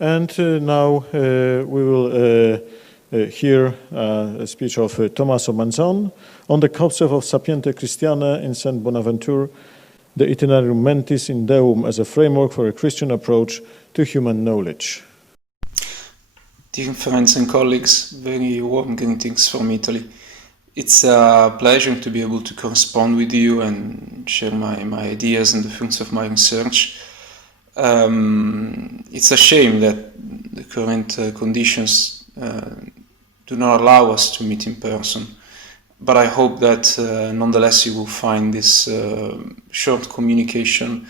And now we will hear a speech of Tommaso Manzon on the Concept of Sapientiae Christianae in St. Bonaventure, the Itinerarium Mentis in Deum as a framework for a Christian approach to human knowledge. Dear friends and colleagues, very warm greetings from Italy. It's a pleasure to be able to correspond with you and share my ideas and the fruits of my research. It's a shame that the current conditions do not allow us to meet in person, but I hope that nonetheless you will find this short communication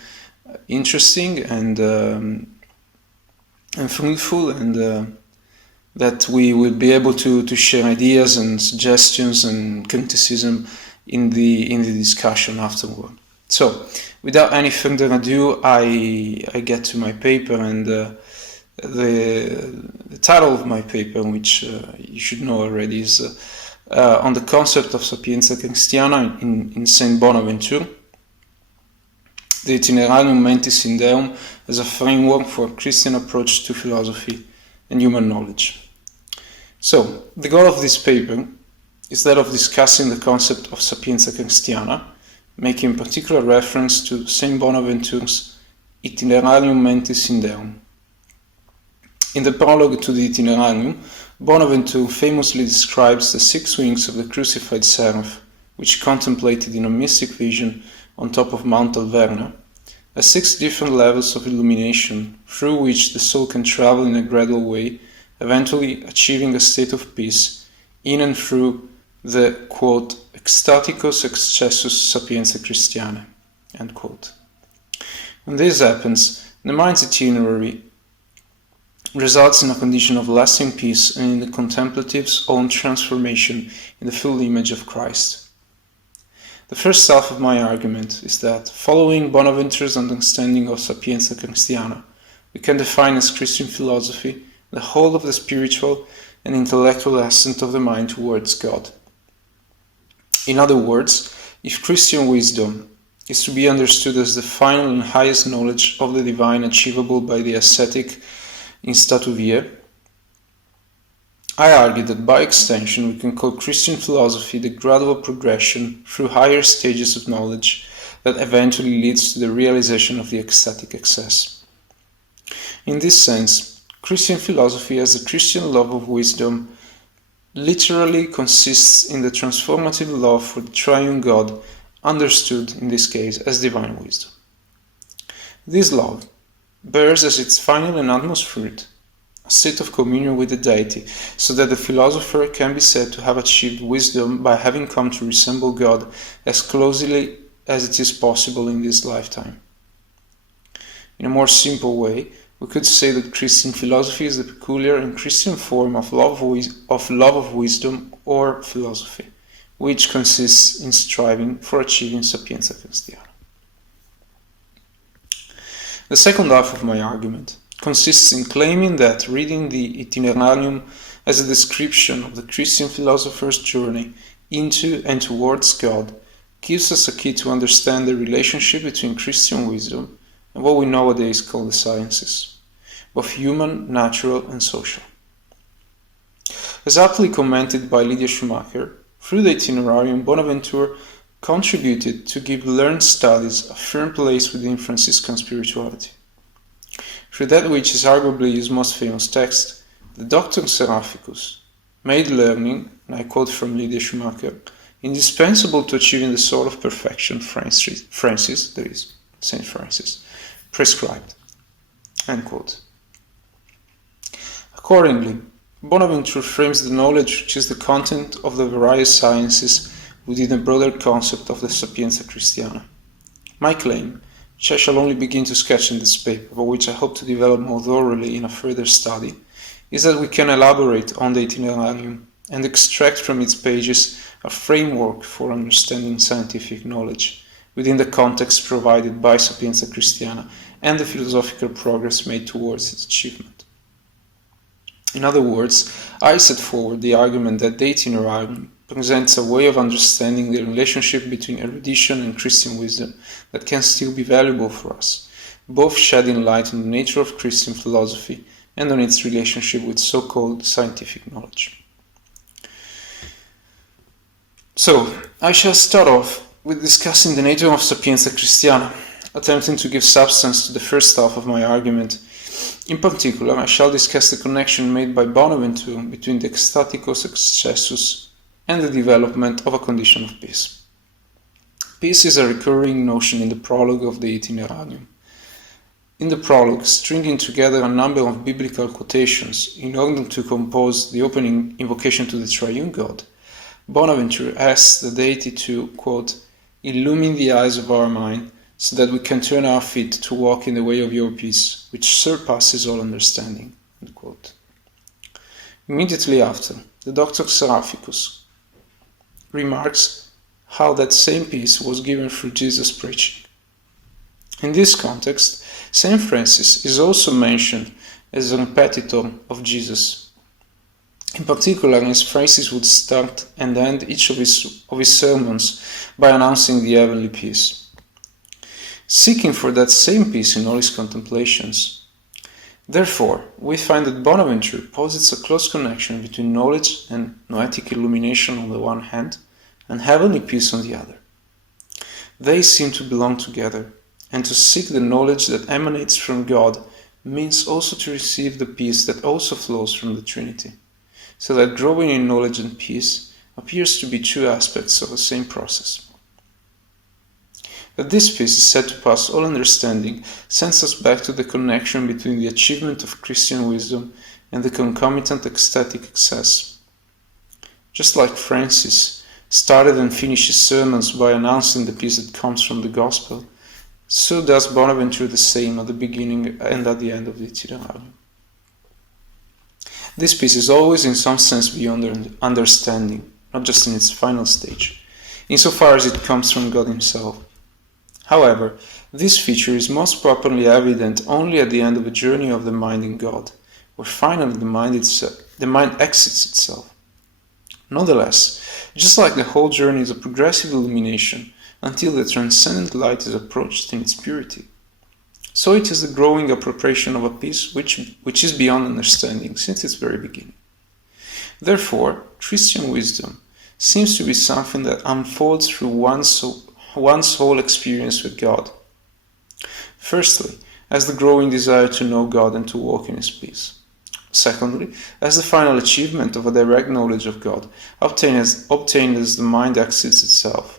interesting and fruitful, and that we will be able to share ideas and suggestions and criticism in the discussion afterward. So, without any further ado, I get to my paper, and the title of my paper, which you should know already, is on the concept of Sapientiae Christianae in Saint Bonaventure, the Itinerarium Mentis in Deum as a framework for a Christian approach to philosophy and human knowledge. So, the goal of this paper is that of discussing the concept of Sapientiae Christianae, making particular reference to Saint Bonaventure's Itinerarium Mentis in Deum. In the prologue to the Itinerarium, Bonaventure famously describes the 6 wings of the crucified seraph, which contemplated in a mystic vision on top of Mount Alverna, as 6 different levels of illumination through which the soul can travel in a gradual way, eventually achieving a state of peace in and through the, quote, ecstaticus excessus sapientiae Christianae, end quote. When this happens, the mind's itinerary results in a condition of lasting peace and in the contemplative's own transformation in the full image of Christ. The first half of my argument is that, following Bonaventure's understanding of Sapientiae Christianae, we can define as Christian philosophy the whole of the spiritual and intellectual ascent of the mind towards God. In other words, if Christian wisdom is to be understood as the final and highest knowledge of the divine achievable by the ascetic in statu viae, I argue that by extension we can call Christian philosophy the gradual progression through higher stages of knowledge that eventually leads to the realization of the ecstatic excess. In this sense, Christian philosophy as a Christian love of wisdom literally consists in the transformative love for the triune God, understood in this case as divine wisdom. This love bears as its final and utmost fruit a state of communion with the deity, so that the philosopher can be said to have achieved wisdom by having come to resemble God as closely as it is possible in this lifetime. In a more simple way, we could say that Christian philosophy is the peculiar and Christian form of love of wisdom or philosophy, which consists in striving for achieving Sapientiae Christianae. The second half of my argument consists in claiming that reading the Itinerarium as a description of the Christian philosopher's journey into and towards God gives us a key to understand the relationship between Christian wisdom and what we nowadays call the sciences, both human, natural, and social. As aptly commented by Lydia Schumacher, through the Itinerarium, Bonaventure contributed to give learned studies a firm place within Franciscan spirituality. Through that which is arguably his most famous text, the Doctor Seraphicus made learning, and I quote from Lydia Schumacher, indispensable to achieving the soul of perfection Francis, that is, Saint Francis, prescribed, end quote. Accordingly, Bonaventure frames the knowledge which is the content of the various sciences within a broader concept of the Sapientiae Christianae. My claim, which I shall only begin to sketch in this paper, but which I hope to develop more thoroughly in a further study, is that we can elaborate on the Itinerarium and extract from its pages a framework for understanding scientific knowledge within the context provided by Sapientiae Christianae and the philosophical progress made towards its achievement. In other words, I set forward the argument that the Itinerarium presents a way of understanding the relationship between erudition and Christian wisdom that can still be valuable for us, both shedding light on the nature of Christian philosophy and on its relationship with so-called scientific knowledge. So, I shall start off with discussing the nature of Sapientiae Christianae, attempting to give substance to the first half of my argument. In particular, I shall discuss the connection made by Bonaventure between the ecstaticos excessus and the development of a condition of peace. Peace is a recurring notion in the prologue of the Itinerarium. In the prologue, stringing together a number of biblical quotations in order to compose the opening invocation to the triune God, Bonaventure asks the deity to, quote, illumine the eyes of our mind so that we can turn our feet to walk in the way of your peace, which surpasses all understanding. End quote. Immediately after, the Doctor Seraphicus remarks how that same peace was given through Jesus' preaching. In this context, Saint Francis is also mentioned as a repetitor of Jesus. In particular, as Francis would start and end each of his sermons by announcing the heavenly peace. Seeking for that same peace in all his contemplations. Therefore, we find that Bonaventure posits a close connection between knowledge and noetic illumination on the one hand, and heavenly peace on the other. They seem to belong together, and to seek the knowledge that emanates from God means also to receive the peace that also flows from the Trinity, so that growing in knowledge and peace appears to be two aspects of the same process. That this peace is said to pass all understanding sends us back to the connection between the achievement of Christian wisdom and the concomitant ecstatic excess. Just like Francis started and finished his sermons by announcing the peace that comes from the Gospel, so does Bonaventure the same at the beginning and at the end of the Itinerarium. This peace is always in some sense beyond understanding, not just in its final stage, insofar as it comes from God Himself. However, this feature is most properly evident only at the end of a journey of the mind in God, where finally the mind exits itself. Nonetheless, just like the whole journey is a progressive illumination until the transcendent light is approached in its purity, so it is the growing appropriation of a peace which is beyond understanding since its very beginning. Therefore, Christian wisdom seems to be something that unfolds through one's whole experience with God. Firstly, as the growing desire to know God and to walk in His peace. Secondly, as the final achievement of a direct knowledge of God, obtained as the mind exits itself.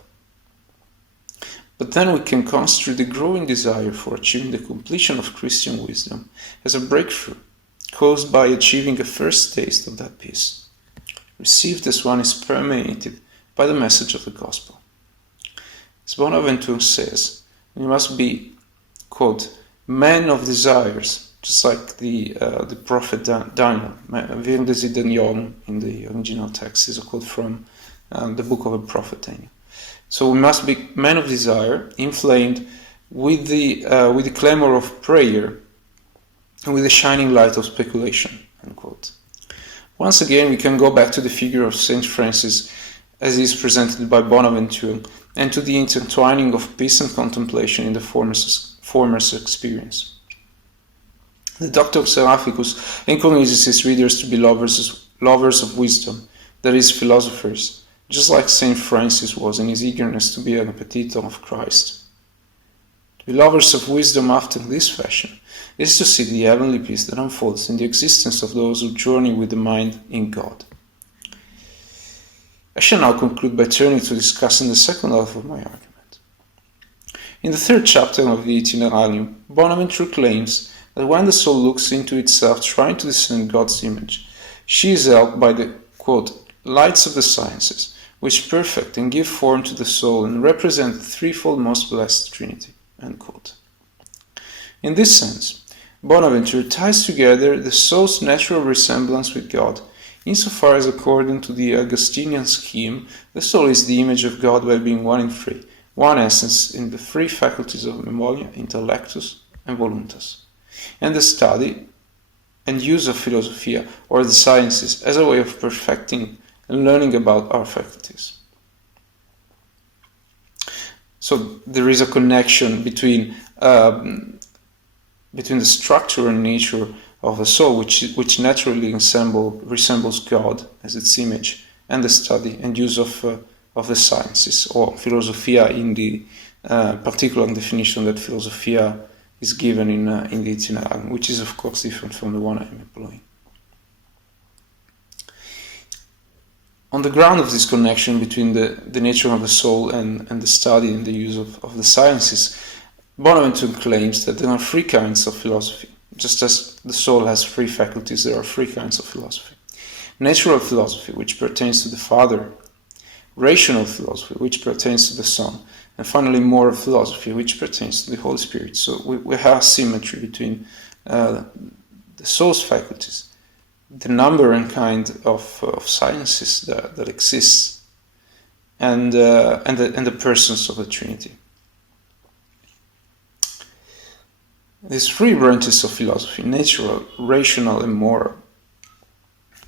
But then we can construe the growing desire for achieving the completion of Christian wisdom as a breakthrough, caused by achieving a first taste of that peace, received as one is permeated by the message of the Gospel. As Bonaventure says, we must be, quote, men of desires, just like the prophet Daniel, vir desiderium in the original text is a quote from the book of the prophet Daniel. So we must be men of desire, inflamed with the clamor of prayer and with the shining light of speculation, end quote. Once again, we can go back to the figure of Saint Francis as he is presented by Bonaventure, and to the intertwining of peace and contemplation in the former's experience. The Doctor Seraphicus encourages his readers to be lovers of wisdom, that is, philosophers, just like Saint Francis was in his eagerness to be a repetitor of Christ. To be lovers of wisdom after this fashion is to seek the heavenly peace that unfolds in the existence of those who journey with the mind in God. I shall now conclude by turning to discussing the second half of my argument. In the third chapter of the Itinerarium, Bonaventure claims that when the soul looks into itself trying to discern God's image, she is helped by the, quote, lights of the sciences, which perfect and give form to the soul and represent the threefold most blessed Trinity, end quote. In this sense, Bonaventure ties together the soul's natural resemblance with God, insofar as according to the Augustinian scheme, the soul is the image of God by being one in three, one essence in the three faculties of memoria, intellectus, and voluntas, and the study and use of philosophia, or the sciences, as a way of perfecting and learning about our faculties. So there is a connection between the structure and nature of the soul, which naturally resembles God as its image, and the study and use of the sciences, or philosophia in the particular definition that philosophia is given in the Itinerarium, which is of course different from the one I'm employing. On the ground of this connection between the nature of the soul and the study and the use of the sciences, Bonaventure claims that there are three kinds of philosophy. Just as the soul has three faculties, there are three kinds of philosophy. Natural philosophy, which pertains to the Father, rational philosophy, which pertains to the Son, and finally moral philosophy, which pertains to the Holy Spirit. So we have symmetry between the soul's faculties, the number and kind of sciences that exists, and the persons of the Trinity. These three branches of philosophy, natural, rational, and moral,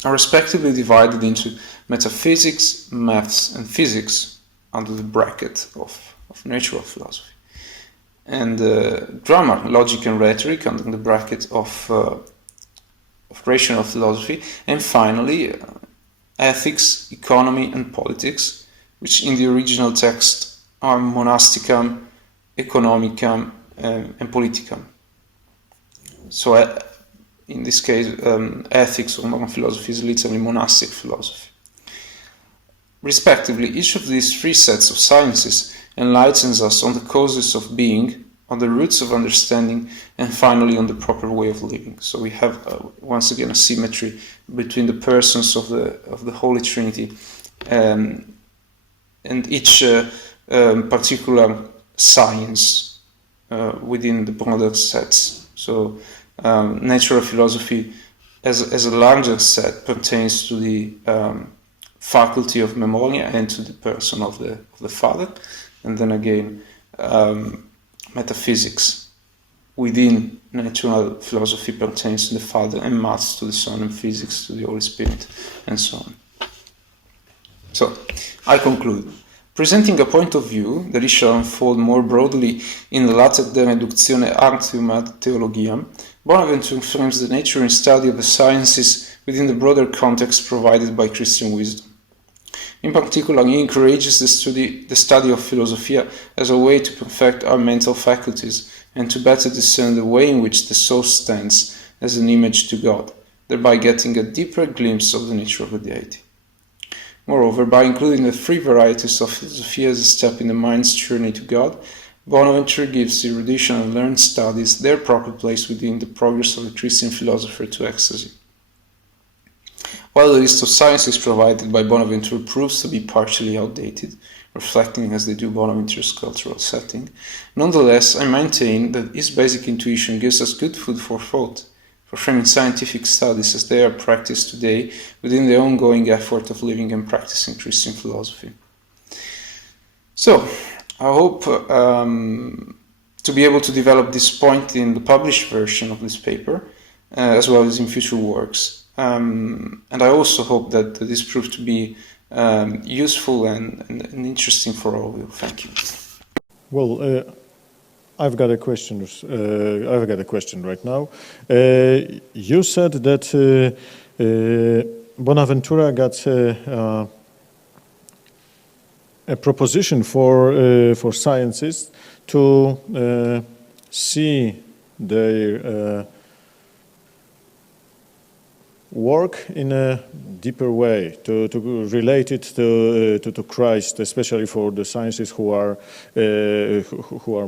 are respectively divided into metaphysics, maths, and physics under the bracket of natural philosophy, and grammar, logic, and rhetoric under the bracket of rational philosophy, and finally ethics, economy, and politics, which in the original text are monasticum, economicum, and politicum. So in this case, ethics or moral philosophy is literally monastic philosophy. Respectively, each of these three sets of sciences enlightens us on the causes of being, on the roots of understanding, and finally on the proper way of living. So we have once again a symmetry between the persons of the Holy Trinity, and each particular science within the broader sets. So natural philosophy, as a larger set, pertains to the faculty of memoria and to the person of the Father, and then again metaphysics within natural philosophy pertains to the Father, and maths to the Son, and physics to the Holy Spirit, and so on. So I conclude. Presenting a point of view that it shall unfold more broadly in the latter De Reductione Artium ad Theologiam, Bonaventure frames the nature and study of the sciences within the broader context provided by Christian wisdom. In particular, he encourages the study of philosophia as a way to perfect our mental faculties and to better discern the way in which the soul stands as an image to God, thereby getting a deeper glimpse of the nature of the deity. Moreover, by including the three varieties of philosophy as a step in the mind's journey to God, Bonaventure gives erudition and learned studies their proper place within the progress of the Christian philosopher to ecstasy. While the list of sciences provided by Bonaventure proves to be partially outdated, reflecting as they do Bonaventure's cultural setting, nonetheless I maintain that his basic intuition gives us good food for thought, for framing scientific studies as they are practiced today within the ongoing effort of living and practicing Christian philosophy. So, I hope to be able to develop this point in the published version of this paper, as well as in future works. And I also hope that this proved to be useful and interesting for all of you. Thank you. Well, I've got a question. I've got a question right now. You said that Bonaventura got a proposition for scientists to see their work in a deeper way, to relate it to Christ, especially for the sciences who are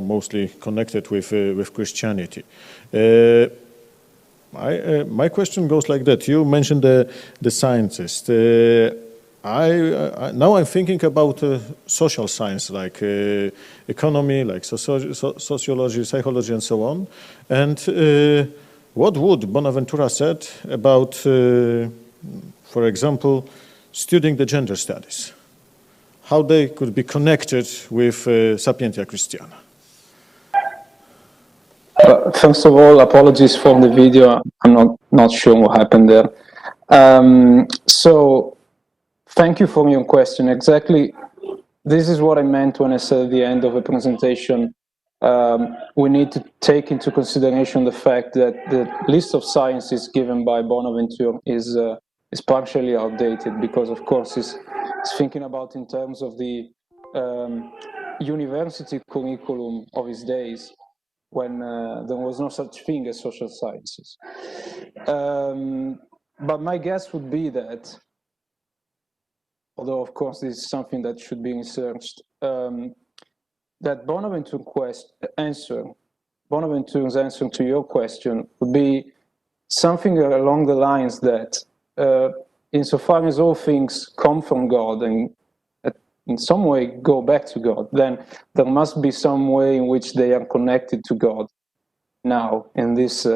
mostly connected with Christianity. My question goes like that. You mentioned the scientist. Now I'm thinking about social science, like economy, like sociology, psychology, and so on. And what would Bonaventura said about, for example, studying the gender studies? How they could be connected with Sapientia Christiana? First of all, apologies for the video. I'm not sure what happened there. So, thank you for your question. Exactly, this is what I meant when I said at the end of the presentation we need to take into consideration the fact that the list of sciences given by Bonaventure is partially outdated, because of course he's thinking about in terms of the university curriculum of his days, when there was no such thing as social sciences. But my guess would be that, although of course this is something that should be researched, that Bonaventure's answer to your question would be something along the lines that insofar as all things come from God and in some way go back to God, then there must be some way in which they are connected to God now in this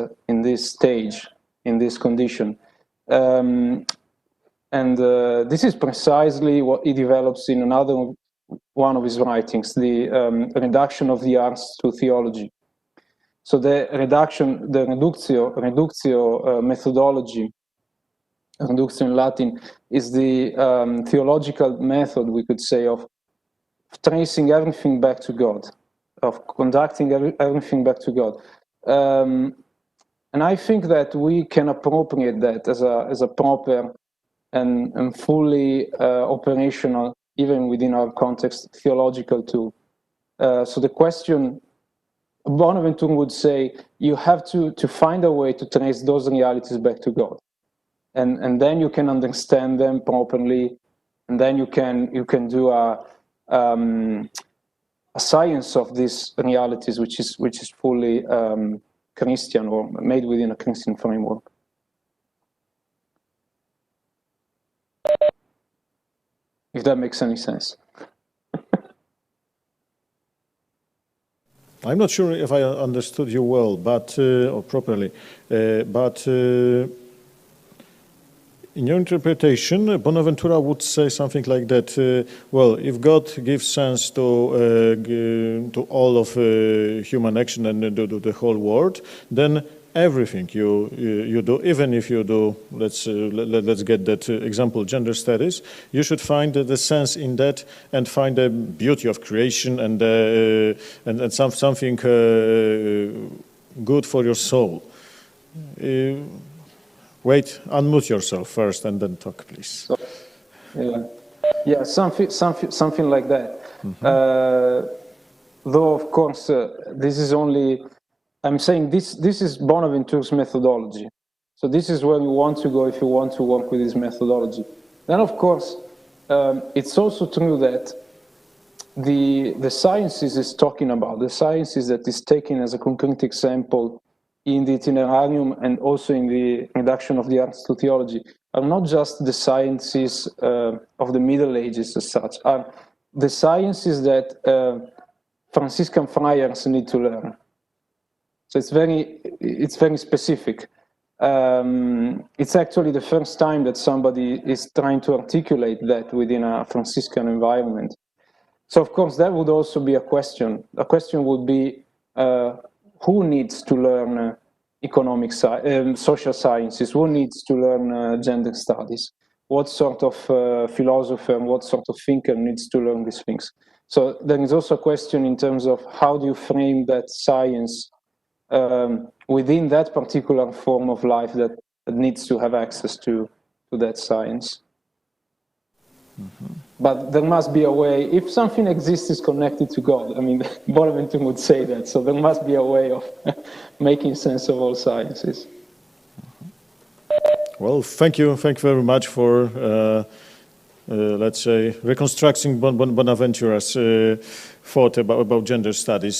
stage, in this condition. This is precisely what he develops in another one of his writings, the reduction of the arts to theology. So the reductio methodology, reductio in Latin, is the theological method, we could say, of tracing everything back to God, of conducting everything back to God. And I think that we can appropriate that as a proper and fully operational, even within our context, theological tool. So the question, Bonaventure would say, you have to find a way to trace those realities back to God. And then you can understand them properly, and then you can do a science of these realities, which is fully Christian, or made within a Christian framework. If that makes any sense. I'm not sure if I understood you well, but or properly, but in your interpretation, Bonaventura would say something like that. Well, if God gives sense to all of human action and to the whole world, then everything you do, even if you do, let's get that example, gender studies, you should find the sense in that and find the beauty of creation and something good for your soul. Wait, unmute yourself first and then talk, please. So, yeah, something like that. Mm-hmm. Though of course this is only. I'm saying this is Bonaventure's methodology. So this is where you want to go if you want to work with his methodology. Then, of course, it's also true that the sciences is talking about, the sciences that is taken as a concrete example in the Itinerarium and also in the reduction of the arts to theology, are not just the sciences of the Middle Ages as such, are the sciences that Franciscan friars need to learn. So it's very specific. It's actually the first time that somebody is trying to articulate that within a Franciscan environment. So of course that would also be a question. A question would be who needs to learn social sciences? Who needs to learn gender studies? What sort of philosopher and what sort of thinker needs to learn these things? So there is also a question in terms of how do you frame that science within that particular form of life that needs to have access to that science. Mm-hmm. But there must be a way, if something exists is connected to God, I mean, Bonaventure would say that, so there must be a way of making sense of all sciences. Well, thank you very much for, let's say, reconstructing Bonaventura's thought about gender studies.